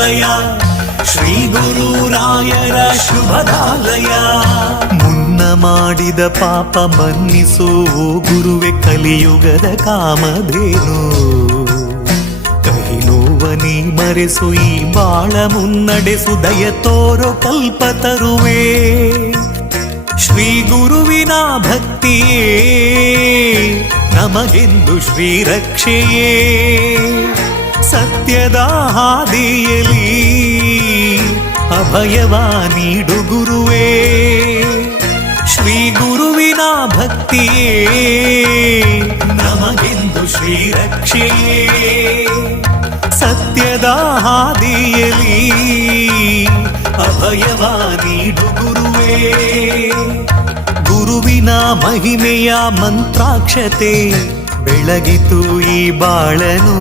ಶುಭದಾಲಯ ಶ್ರೀ ಗುರುರಾಯರ ಶುಭದಾಲಯ. ಮುನ್ನ ಮಾಡಿದ ಪಾಪ ಮನ್ನಿಸು, ಗುರುವೆ ಕಲಿಯುಗದ ಕಾಮಧೇನು. ಕೈ ನೋವನಿ ಮರೆಸು, ಈ ಬಾಳ ಮುನ್ನಡೆಸು, ದಯ ತೋರು ಕಲ್ಪ ತರುವೆ. ಶ್ರೀ ಗುರುವಿನ ಭಕ್ತಿಯೇ, ನಮಗೆಂದು ಶ್ರೀ ರಕ್ಷೆಯೇ. ಸತ್ಯದ ಹಾದಿಯಲಿ ಅಭಯವ ನೀಡು ಗುರುವೇ. ಶ್ರೀ ಗುರುವಿನ ಭಕ್ತಿಯೇ, ನಮಗೆಂದು ಶ್ರೀ ರಕ್ಷೆಯೇ. ಸತ್ಯದ ಹಾದಿಯಲಿ ಅಭಯವ ನೀಡು ಗುರುವೇ. ಗುರುವಿನ ಮಹಿಮೆಯ ಮಂತ್ರಾಕ್ಷತೆ ಬೆಳಗಿತು ಈ ಬಾಳನು.